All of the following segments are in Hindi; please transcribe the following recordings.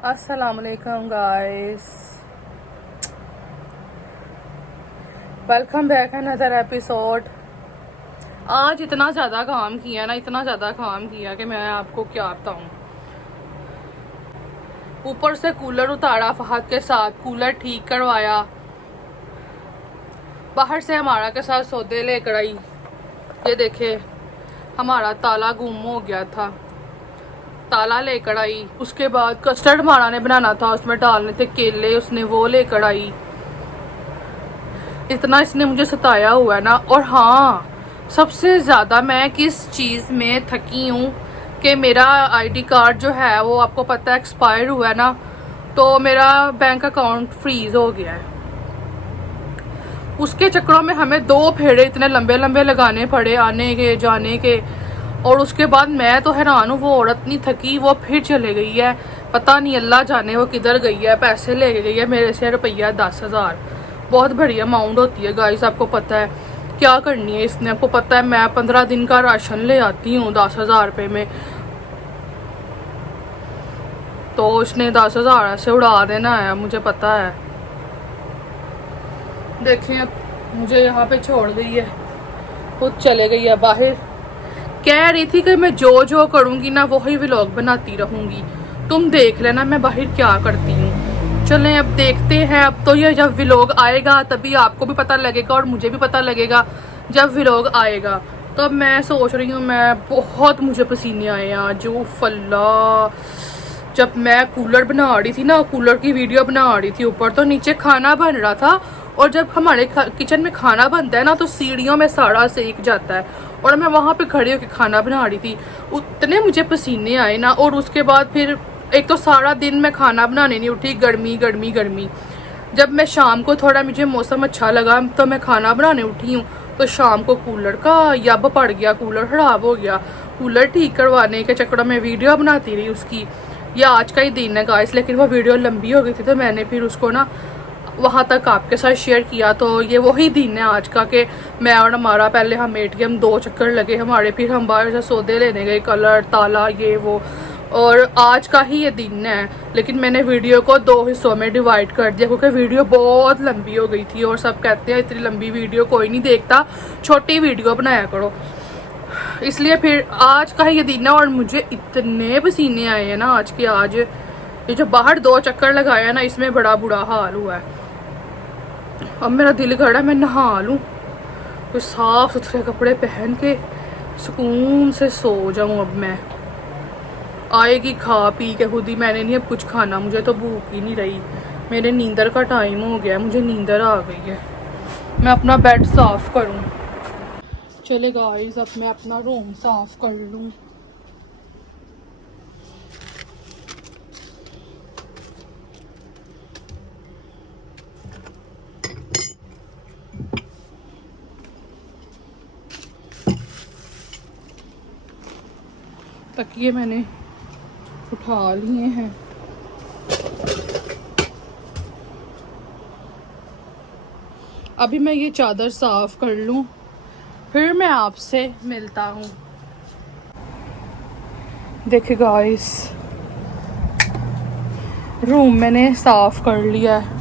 अस्सलामुअलैकुम guys, welcome back another episode. आज इतना ज़्यादा काम किया ना, इतना ज़्यादा काम किया कि मैं आपको क्या बताऊं। ऊपर से कूलर उतारा फहद के साथ, कूलर ठीक करवाया, बाहर से हमारा के साथ सौदे लेकर आई। ये देखे हमारा ताला गुम हो गया था, ताला लेकर आई। उसके बाद कस्टर्ड हमारा ने बनाना था, उसमें डालने थे केले, उसने वो लेकर आई। इतना इसने मुझे सताया हुआ है ना। और हाँ, सबसे ज़्यादा मैं किस चीज़ में थकी हूँ कि मेरा आईडी कार्ड जो है वो आपको पता है एक्सपायर हुआ है ना, तो मेरा बैंक अकाउंट फ्रीज हो गया है। उसके चक्करों में हमें 2 फेरे इतने लंबे लंबे लगाने पड़े, आने के जाने के। और उसके बाद मैं तो हैरान हूँ, वो औरत नहीं थकी, वो फिर चले गई है। पता नहीं अल्लाह जाने वो किधर गई है। पैसे ले गई है मेरे से रुपया 10,000। बहुत बड़ी अमाउंट होती है गाइस, आपको पता है क्या करनी है इसने। आपको पता है मैं 15 दिन का राशन ले आती हूँ 10,000 रुपये में, तो उसने 10,000 ऐसे उड़ा देना है, मुझे पता है। देखिए मुझे यहाँ पे छोड़ गई है, खुद चले गई है बाहर। कह रही थी कि मैं जो जो करूँगी ना वही व्लॉग बनाती रहूँगी, तुम देख लेना मैं बाहर क्या करती हूँ। चलें अब देखते हैं। अब तो ये जब व्लॉग आएगा तभी आपको भी पता लगेगा और मुझे भी पता लगेगा जब व्लॉग आएगा। तो अब मैं सोच रही हूँ, मैं मुझे पसीने आए हैं आज। फल्ला, जब मैं कूलर बना रही थी ना, कूलर की वीडियो बना रही थी, ऊपर तो नीचे खाना बन रहा था। और जब हमारे किचन में खाना बनता है ना तो सीढ़ियों में सारा सेक जाता है, और मैं वहाँ पे खड़ी होकर खाना बना रही थी। उतने मुझे पसीने आए ना। और उसके बाद फिर एक तो सारा दिन मैं खाना बनाने नहीं उठी, गर्मी गर्मी गर्मी। जब मैं शाम को थोड़ा मुझे मौसम अच्छा लगा तो मैं खाना बनाने उठी हूँ, तो शाम को कूलर का यब पड़ गया, कूलर खराब हो गया। कूलर ठीक करवाने के चक्कर में वीडियो बनाती रही उसकी। ये आज का ही दिन है गाइस, लेकिन वो वीडियो लंबी हो गई थी तो मैंने फिर उसको ना वहाँ तक आपके साथ शेयर किया। तो ये वही दिन है आज का कि मैं और हमारा पहले हम ATM 2 चक्कर लगे हमारे, फिर हम बाहर से सौदे लेने गए, कलर ताला ये वो। और आज का ही ये दिन है। लेकिन मैंने वीडियो को 2 हिस्सों में डिवाइड कर दिया क्योंकि वीडियो बहुत लंबी हो गई थी, और सब कहते हैं इतनी लंबी वीडियो कोई नहीं देखता, छोटी वीडियो बनाया करो। इसलिए फिर आज का ही ये दिन है। और मुझे इतने पसीने आए हैं ना आज के आज। ये जो बाहर 2 चक्कर लगाया ना, इसमें बड़ा बुरा हाल हुआ है। अब मेरा दिल कर रहा है मैं नहा लूँ, तो साफ सुथरे कपड़े पहन के सुकून से सो जाऊँ। अब मैं आएगी खा पी के खुद ही, मैंने नहीं अब कुछ खाना, मुझे तो भूख ही नहीं रही। मेरे नींदर का टाइम हो गया, मुझे नींदर आ गई है। मैं अपना बेड साफ करूँ। चले गाइस, अब मैं अपना रूम साफ कर लूँ। तकिए मैंने उठा लिए हैं। अभी मैं ये चादर साफ कर लूँ, फिर मैं आपसे मिलता हूँ। देखिए गाइस, रूम मैंने साफ कर लिया है।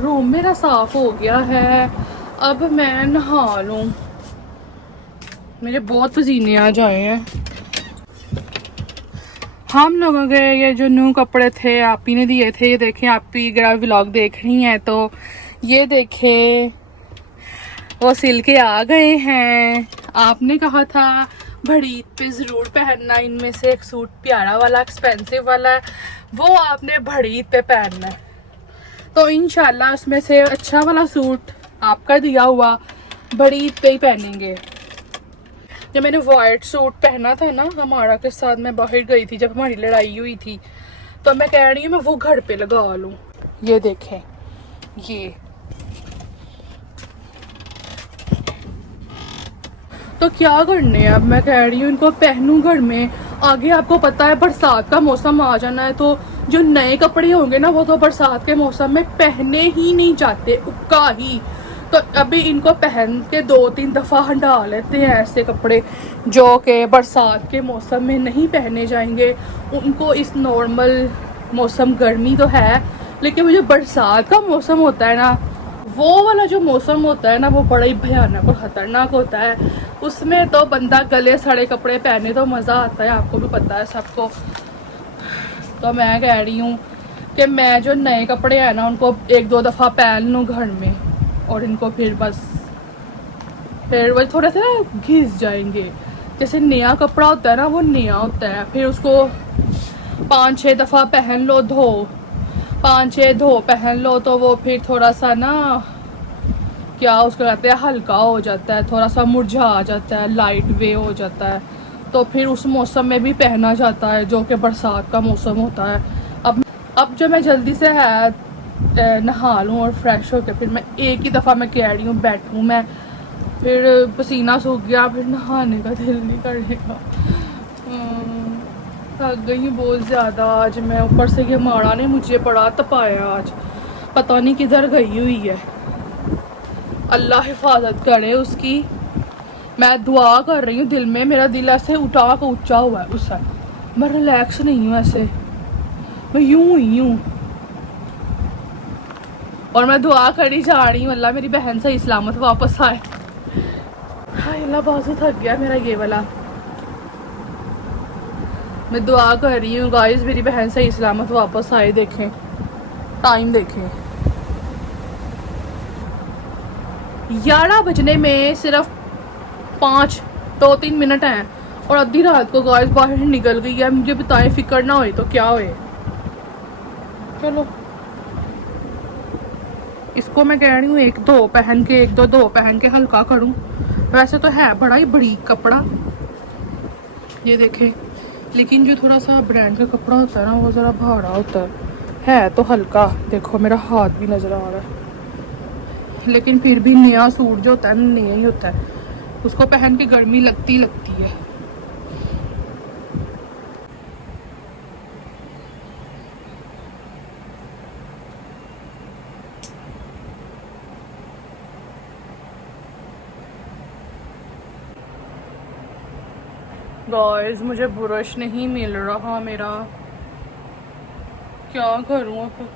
रूम मेरा साफ हो गया है, अब मैं नहा लूँ। मेरे बहुत पसीने आ जाए हैं। हम लोगों के ये जो न्यू कपड़े थे आप ही ने दिए थे, ये देखें, आप ही अगर व्लॉग देख रही हैं तो ये देखें वो सिल के आ गए हैं। आपने कहा था बड़ी ईद पे ज़रूर पहनना, इनमें से एक सूट प्यारा वाला एक्सपेंसिव वाला है, वो आपने बड़ी ईद पे पहनना है। तो इंशाल्लाह उसमें से अच्छा वाला सूट आपका दिया हुआ बड़ी ईद पे ही पहनेंगे। जब मैंने वाइट सूट पहना था ना हमारा के साथ, मैं बाहर गई थी जब हमारी लड़ाई हुई थी, तो मैं कह रही हूँ मैं वो घर पे लगा लूँ। ये देखें, ये तो क्या करने अब मैं कह रही हूँ इनको पहनूं घर में। आगे आपको पता है बरसात का मौसम आ जाना है, तो जो नए कपड़े होंगे ना वो तो बरसात के मौसम में पहने ही नहीं जाते, उक्का ही। तो अभी इनको पहन के 2-3 दफ़ा हटा लेते हैं ऐसे कपड़े जो कि बरसात के मौसम में नहीं पहने जाएंगे। उनको इस नॉर्मल मौसम गर्मी तो है, लेकिन वो जो बरसात का मौसम होता है ना, वो वाला जो मौसम होता है ना वो बड़ा ही भयानक और ख़तरनाक होता है। उसमें तो बंदा गले सड़े कपड़े पहने तो मज़ा आता है, आपको भी पता है सबको। तो मैं कह रही हूँ कि मैं जो नए कपड़े हैं ना उनको 1-2 दफ़ा पहन लूँ घर में, और इनको फिर बस फिर वो थोड़े से ना घिस जाएंगे। जैसे नया कपड़ा होता है ना वो नया होता है, फिर उसको 5-6 दफ़ा पहन लो, 5-6 धो पहन लो तो वो फिर थोड़ा सा ना क्या उसको कहते हैं हल्का हो जाता है, थोड़ा सा मुरझा जाता है, लाइट वे हो जाता है। तो फिर उस मौसम में भी पहना जाता है जो कि बरसात का मौसम होता है। अब जो मैं जल्दी से है नहा लूँ और फ्रेश होकर फिर मैं एक ही दफ़ा मैं कह रही हूँ बैठूँ मैं, फिर पसीना सूख गया, फिर नहाने का दिल नहीं करेगा। थक गई बहुत ज़्यादा आज मैं, ऊपर से ये माड़ा ने मुझे बड़ा तपाया आज, पता नहीं किधर गई हुई है। अल्लाह हिफाजत करे उसकी। मैं दुआ कर रही हूँ दिल में, मेरा दिल ऐसे उठा के ऊंचा हुआ है उससे, मैं रिलैक्स नहीं हूँ ऐसे, मैं यूं ही हूँ। और मैं दुआ करी जा रही हूँ अल्लाह मेरी बहन सही सलामत वापस आए। हाय अल्लाह बाजू थक गया मेरा ये वाला। मैं दुआ कर रही हूँ गाइस मेरी बहन सही सलामत वापस आए। देखें टाइम, देखें 11 बजने में सिर्फ 2-3 मिनट हैं और आधी रात को गाइस बाहर निकल गई है। मुझे बताएं फिक्र ना होए तो क्या होए। चलो इसको मैं कह रही हूँ 1-2 पहन के 1-2 पहन के हल्का करूँ। वैसे तो है बड़ा ही बरीक कपड़ा ये देखें, लेकिन जो थोड़ा सा ब्रांड का कपड़ा होता है ना वो ज़रा भारा होता है तो हल्का। देखो मेरा हाथ भी नज़र आ रहा है, लेकिन फिर भी नया सूट जो होता है नया ही होता है, उसको पहन के गर्मी लगती है। गाइस मुझे ब्रश नहीं मिल रहा मेरा, क्या करूँ अब,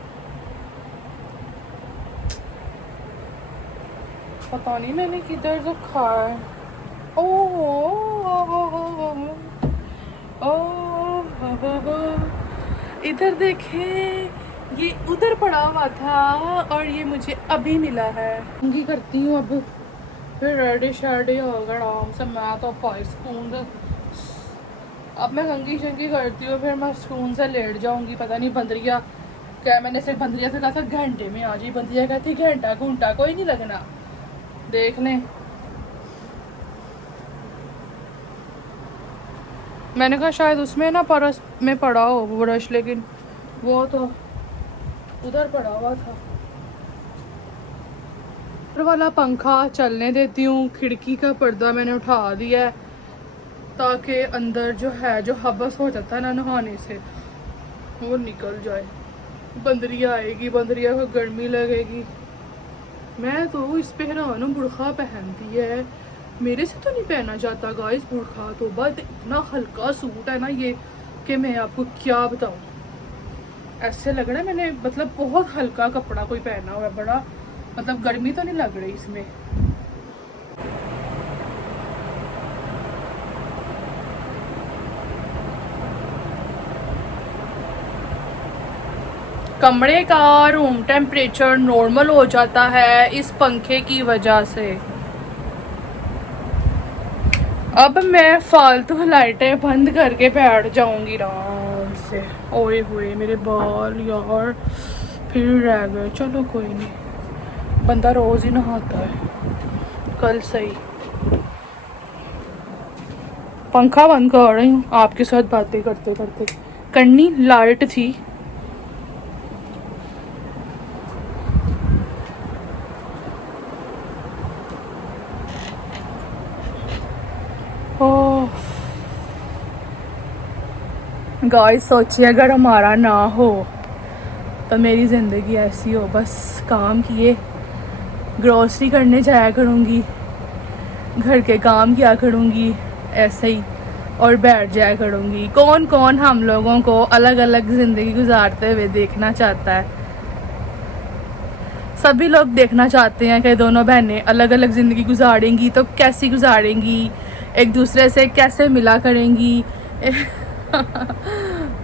पता नहीं मैंने किधर रखा है। इधर देखें ये उधर पड़ा हुआ था और ये मुझे अभी मिला है। कंघी करती हूँ अब, फिर रेडी शेडी होगा आराम से। मैं तो भाई सुकून से अब मैं कंघी शंघी करती हूँ, फिर मैं सुकून से लेट जाऊँगी। पता नहीं बंदरिया क्या, मैंने सिर्फ बंदरिया से कहा था घंटे में आ जाए, बंदरिया कहती घंटा कोई नहीं लगना, देख लें। मैंने कहा शायद उसमें ना परस में पड़ा हो वो ब्रश, लेकिन वो तो उधर पड़ा हुआ था। ऊपर वाला पंखा चलने देती हूँ, खिड़की का पर्दा मैंने उठा दिया है ताकि अंदर जो है जो हबस हो जाता है ना नहाने से वो निकल जाए। बंदरिया आएगी, बंदरिया को गर्मी लगेगी। मैं तो इस पे हैरान हूँ, बुरखा पहनती है, मेरे से तो नहीं पहना जाता गाइस बुरखा। तो बस इतना हल्का सूट है ना ये कि मैं आपको क्या बताऊँ, ऐसे लग रहा है मैंने मतलब बहुत हल्का कपड़ा कोई पहना हुआ है, बड़ा मतलब गर्मी तो नहीं लग रही इसमें। कमरे का रूम टेम्परेचर नॉर्मल हो जाता है इस पंखे की वजह से। अब मैं फालतू लाइटें बंद करके बैठ जाऊंगी आराम से। ओए हुए मेरे बाल यार फिर रह गए, चलो कोई नहीं, बंदा रोज ही नहाता है, कल सही। पंखा बंद कर रही हूँ आपके साथ बातें करते करते। करनी लाइट थी। गाइस सोचिए अगर हमारा ना हो तो मेरी ज़िंदगी ऐसी हो, बस काम किए, ग्रोसरी करने जाया करूँगी, घर के काम किया करूँगी ऐसे ही, और बैठ जाया करूँगी। कौन कौन हम लोगों को अलग अलग ज़िंदगी गुजारते हुए देखना चाहता है? सभी लोग देखना चाहते हैं कि दोनों बहनें अलग अलग ज़िंदगी गुजारेंगी तो कैसी गुजारेंगी, एक दूसरे से कैसे मिला करेंगी।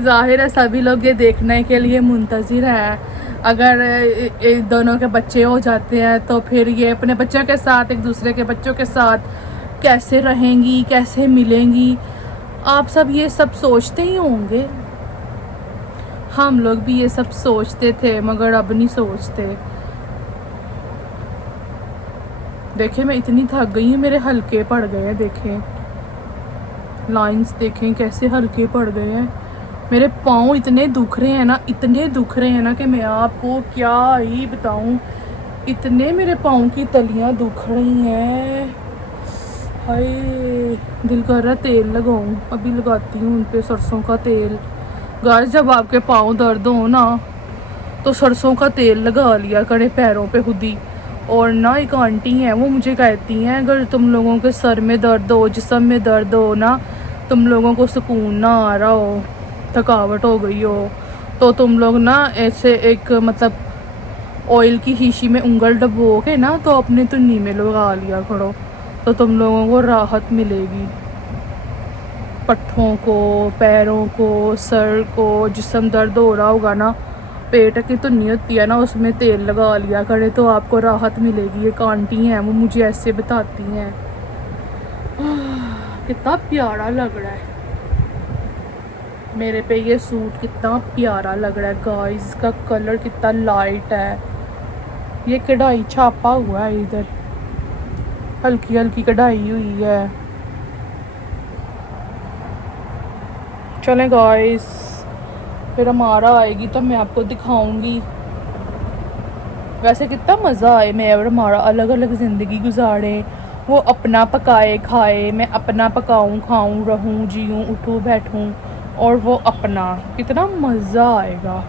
जाहिर है सभी लोग ये देखने के लिए मुंतज़िर है। अगर दोनों के बच्चे हो जाते हैं तो फिर ये अपने बच्चों के साथ एक दूसरे के बच्चों के साथ कैसे रहेंगी, कैसे मिलेंगी। आप सब ये सब सोचते ही होंगे, हम लोग भी ये सब सोचते थे मगर अब नहीं सोचते। देखें मैं इतनी थक गई हूँ, मेरे हल्के पड़ गए हैं। देखें लाइंस देखें कैसे हल्के पड़ गए हैं। मेरे पाँव इतने दुख रहे हैं ना, इतने दुख रहे हैं ना कि मैं आपको क्या ही बताऊं। इतने मेरे पाँव की तलियां दुख रही हैं, हाय दिल कर रहा तेल लगाऊं। अभी लगाती हूँ उन पे सरसों का तेल। गाइस जब आपके पाँव दर्द हो ना तो सरसों का तेल लगा लिया करें पैरों पे खुद ही। और ना एक आंटी हैं वो मुझे कहती हैं अगर तुम लोगों के सर में दर्द हो, जिस्म में दर्द हो ना, तुम लोगों को सुकून ना आ रहा हो, थकावट हो गई हो, तो तुम लोग ना ऐसे एक मतलब ऑयल की शीशी में उंगल डबो के ना तो अपने तुन्नी में लगा लिया करो, तो तुम लोगों को राहत मिलेगी। पट्ठों को, पैरों को, सर को, जिस्म दर्द हो रहा होगा ना, पेट की तुन्नी होती है ना उसमें तेल लगा लिया करे तो आपको राहत मिलेगी। एक आंटी हैं वो मुझे ऐसे बताती हैं। कितना प्यारा लग रहा है मेरे पे ये सूट, कितना प्यारा लग रहा है गाइस। इसका कलर कितना लाइट है। ये कढ़ाई छापा हुआ है, इधर हल्की हल्की कढ़ाई हुई है। चलें गाइस, फिर हमारा आएगी तो मैं आपको दिखाऊंगी। वैसे कितना मज़ा आए मैं और हमारा अलग अलग ज़िंदगी गुजारें। वो अपना पकाए खाए, मैं अपना पकाऊं खाऊं, रहूं जीऊं उठूं बैठूं, और वो अपना, कितना मज़ा आएगा।